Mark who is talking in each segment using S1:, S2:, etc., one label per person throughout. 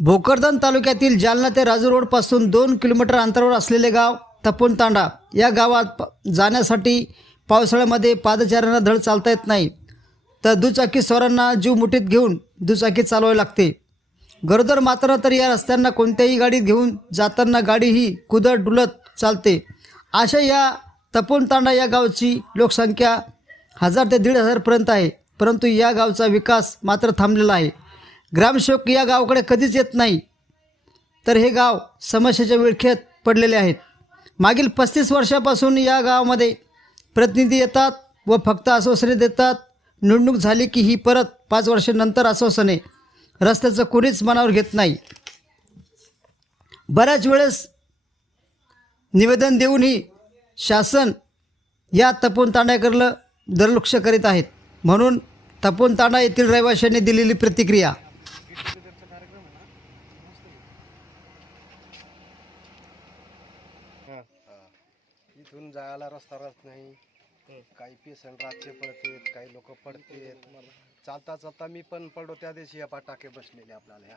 S1: भोकरदन तालुक्यातील जालना ते राजू रोडपासून दोन किलोमीटर अंतरावर असलेले गाव तपोन तांडा या गावात जाण्यासाठी पावसाळ्यामध्ये पादचाऱ्यांना धड चालता येत नाही. तर दुचाकी स्वारांना जीव मुठीत घेऊन दुचाकी चालवावी लागते. गरोदर मात्र तर या रस्त्यांना कोणत्याही गाडीत घेऊन जाताना गाडी ही कुदळ डुलत चालते. अशा या तपोन तांडा या गावची लोकसंख्या हजार ते दीड हजारपर्यंत आहे. परंतु या गावचा विकास मात्र थांबलेला आहे. ग्रामसेवक या गावाकडे कधीच येत नाही. तर हे गाव समस्येच्या विळख्यात पडलेले आहेत. मागील पस्तीस वर्षापासून या गावामध्ये प्रतिनिधी येतात व फक्त आश्वासने देतात निवडणूक झाली की ही परत पाच वर्षानंतर आश्वासने. रस्त्याचं कोणीच मनावर घेत नाही. बऱ्याच वेळेस निवेदन देऊनही शासन या तपोन तांड्याकडलं दुर्लक्ष करीत आहेत. म्हणून तपोन तांडा येथील रहिवाशांनी दिलेली प्रतिक्रिया.
S2: इथून जायला रस्ता राहत नाही. काही पेशंट रातचे पडतेत काही लोक पडतेत. चालता चालता मी पण पडलो त्या दिवशी या टाके बसलेले आपल्याला ह्या.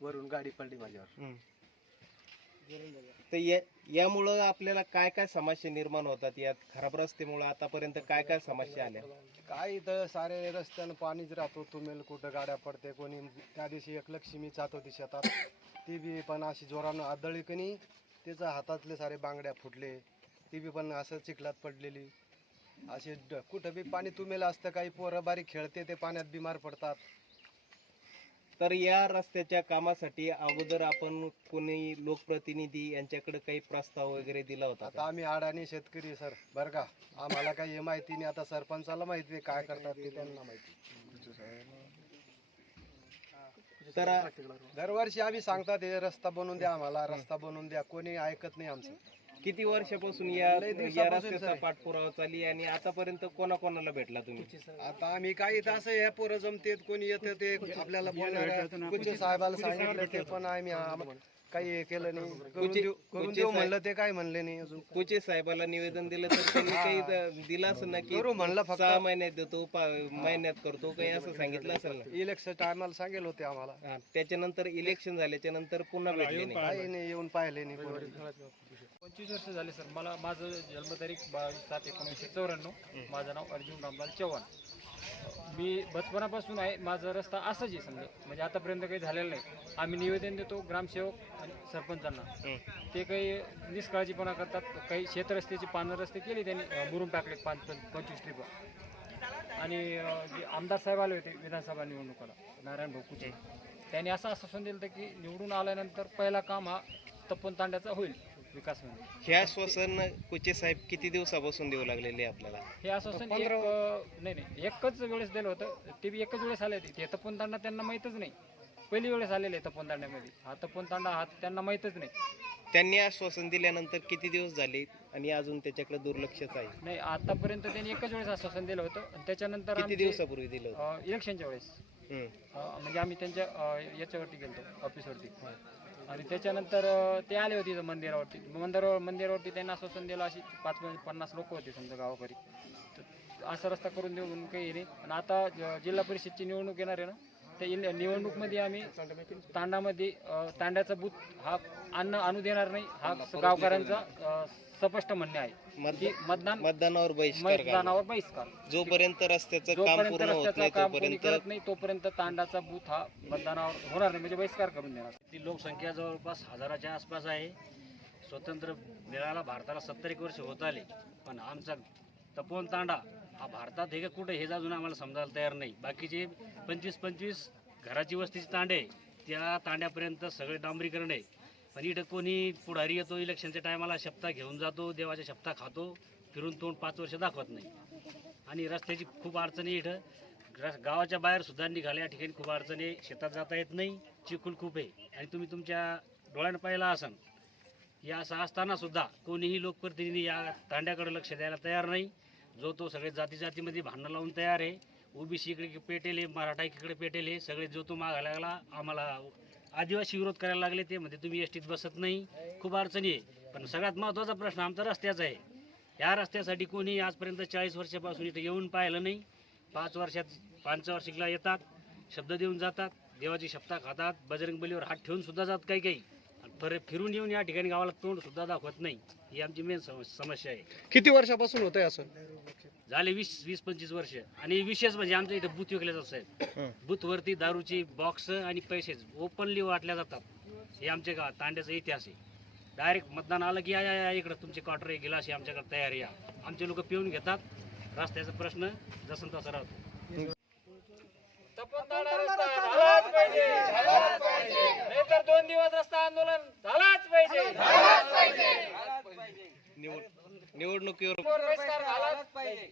S2: वरून गाडी पडली माझ्यावर.
S3: तर या यामुळं आपल्याला काय काय समस्या निर्माण होतात? यात खराब रस्त्यामुळं आतापर्यंत काय काय समस्या आल्या?
S2: काय इथं सारे रस्त्यानं पाणीच राहतो. तुम्ही कुठं गाड्या पडते कोणी त्या दिवशी एक लक्ष्मी जात होती शेतात ती बी पण अशी जोरानं आदळी कनी त्याच्या हातातले सारे बांगड्या फुटले. ती बी पण असं चिखलात पडलेली. असे ड- कुठं बी पाणी तुमेलं असतं काही पोरं बारीक खेळते ते पाण्यात बिमार पडतात.
S3: तर या रस्त्याच्या कामासाठी अगोदर आपण कोणी लोकप्रतिनिधी यांच्याकडे काही प्रस्ताव वगैरे दिला होता
S2: आता
S3: का?
S2: आम्ही अडाणी शेतकरी सर. बरं का? आम्हाला काही हे माहिती नाही. आता सरपंचाला माहिती आहे काय करतात ते त्यांना माहिती.
S3: तर
S2: दरवर्षी आम्ही सांगतात हे रस्ता बनवून द्या आम्हाला रस्ता बनवून द्या कोणी ऐकत नाही आमचं.
S3: किती वर्षापासून या या रस्त्याचा. पाठपुरावा चालली आणि आतापर्यंत कोणाकोणाला भेटला तुम्ही?
S2: आता आम्ही काय इथं असं हे पोरं जमतेत कोणी येतं ते आपल्याला बोलणार साहेबाला सांगितलं ते पण आम्ही आम- काही हे केलं नाही. करून
S3: कुचे-
S2: देऊ करून देऊ म्हणलं ते काय म्हणले नाही अजून.
S3: कुचे साहेबाला निवेदन दिलं तर त्यांनी काही द- दिलं असेल ना की
S2: करू म्हणलं फक्त.
S3: सहा महिन्यात देतो पा- महिन्यात करतो काही असं सांगितलं असेल ना.
S2: इलेक्शन टायमाला सांगेल होते आम्हाला.
S3: हा, त्याच्यानंतर इलेक्शन झाल्याच्यानंतर पुन्हा भेटले नाही.
S2: काही नाही येऊन पाहिले नाही कोणी.
S4: पंचवीस वर्ष झाले सर मला माझं जन्मतारीख बावीस सात एकोणीसशे चौऱ्याण्णव. माझं नाव अर्जुन रामलाल चव्हाण. मी बचपनापासून आहे माझा रस्ता असाच आहे समजा. म्हणजे आतापर्यंत काही झालेलं नाही. आम्ही निवेदन देतो ग्रामसेवक आणि सरपंचांना. ते काही निष्काळजीपणा करतात. काही शेतरस्त्याची पानं रस्ते केले त्यांनी अं, मुरुम टाकले पाच पंच- पंचवीस ट्रिप आणि जे आमदार साहेब आले होते विधानसभा निवडणुकाला नारायण भाऊ कुचे त्यांनी असं आश्वासन दिलं होतं की निवडून आल्यानंतर पहिला काम हा तप्पन तांड्याचा होईल. विकास म्हणजे
S3: हे आश्वासन कुचे साहेब किती दिवसापासून देऊ लागलेले आहे आपल्याला?
S4: हे आश्वासन एक अं, नाही नाही एकच वेळेस दिलं होतं. ते बी एकच वेळेस आले होते. हे तप्पन तांडा त्यांना माहीतच नाही. पहिली वेळेस आलेले तप्पन तांड्यामध्ये हा तप्पन तांडा हा त्यांना माहीतच नाही.
S3: त्यांनी आश्वासन दिल्यानंतर किती दिवस झाले आणि अजून त्याच्याकडे दुर्लक्षच आहे?
S4: नाही आतापर्यंत त्यांनी एकच वेळेस आश्वासन दिलं होतं. आणि त्याच्यानंतर
S3: किती
S4: आमचे,
S3: दिवसापूर्वी दिलं
S4: अं, इलेक्शनच्या वेळेस.
S3: हम्म.
S4: अं, म्हणजे आम्ही त्यांच्या अं, याच्यावरती गेलो ऑफिसवरती. आणि त्याच्यानंतर ते आले होते इथं मंदिरावरती. मंदिरावर मंदिरावरती त्यांना आश्वासन दिलं अशी पाच पन्नास लोक होते समजा गावाकडे तर असा रस्ता करून देऊन काही नाही. आणि आता जिल्हा परिषदची निवडणूक येणार आहे ना त्या इल- निवडणूकमध्ये आम्ही तांडामध्ये तांड्याचा बूथ हा अन्न आणू देणार नाही हा गावकऱ्यांचा स्पष्ट म्हणणे आहे की
S3: मतदा-
S4: मतदान
S3: मतदानावर बहिष्कार.
S4: मतदानावर बहिष्कार.
S3: जोपर्यंत रस्त्याचं काम
S4: जोपर्यंत
S3: पूर्ण होत नाही तोपर्यंत
S4: करत नाही तोपर्यंत तांडाचा बूथ हा मतदानावर होणार नाही म्हणजे बहिष्कार करून देणार.
S5: ती लोकसंख्या जवळपास हजाराच्या आसपास आहे. स्वतंत्र मिळायला भारताला सत्तर एक वर्ष होत आले. पण आमचा तपोवन तांडा हा भारतात हे का कुठे हे अजून आम्हाला समजायला तयार नाही. बाकीचे पंचवीस पंचवीस घराची वस्तीचे तांडे त्या तांड्यापर्यंत सगळे डांबरीकरण आहे. पण इथं कोणी पुढारी येतो इलेक्शनच्या टायमाला शपथा घेऊन जातो देवाच्या शपथा खातो फिरून तोंड पाच वर्ष दाखवत नाही. आणि रस्त्याची खूप अडचणी इथं. रस- गावाच्या बाहेर सुद्धा निघाल्या या ठिकाणी खूप अडचणी आहे. शेतात जाता येत नाही चिखल खूप आहे. आणि तुम्ही तुमच्या डोळ्यानं पाहिला असाल या असं असताना सुद्धा कोणीही लोकप्रतिनिधी या तांड्याकडे लक्ष द्यायला तयार नाही. जो तो सगळे जाती जातीमध्ये भांडणं लावून तयार आहे. ओबीसी इकडे पेटेले मराठा इकडे पेटेले सगळे जो तो मागायला लागला आम्हाला आदिवासी विरोध करायला लागले ते म्हणजे तुम्ही एस टीत बसत नाही. खूप अडचणी आहे. पण सगळ्यात महत्त्वाचा प्रश्न आमचा रस्त्याचा आहे. या रस्त्यासाठी कोणी आजपर्यंत चाळीस वर्षापासून इथं येऊन पाहिलं नाही. पाच वर्षात पाच वर्षिकला येतात शब्द देऊन जातात देवाची शब्दा खातात बजरंगबलीवर हात ठेवून सुद्धा जात काही काही परत फिरून येऊन या ठिकाणी गावाला तोंड सुद्धा दाखवत नाही. ही आमची मेन समस्या आहे.
S6: किती वर्षापासून होतंय असं?
S5: झाले वीस वीस पंचवीस वर्ष. आणि विशेष म्हणजे आमच्या इथे बूथ विकले जात
S6: हं.
S5: साहेब बूथवरती दारूची बॉक्स आणि पैसे ओपनली वाटल्या जातात. हे आमच्या गावात तांड्याचा इतिहास आहे. डायरेक्ट मतदान आलं की या या या इकडं तुमचे क्वार्टर आहे गिलास आहे आमच्याकडे तयार या. आमचे लोक पिऊन घेतात. रस्त्याचा प्रश्न जसं तसा राहतो.
S4: तपन झालाच पाहिजे. नाहीतर दोन दिवस रस्ता आंदोलन झालाच पाहिजे.
S3: निवड निवडणुकीवर
S4: झालाच पाहिजे.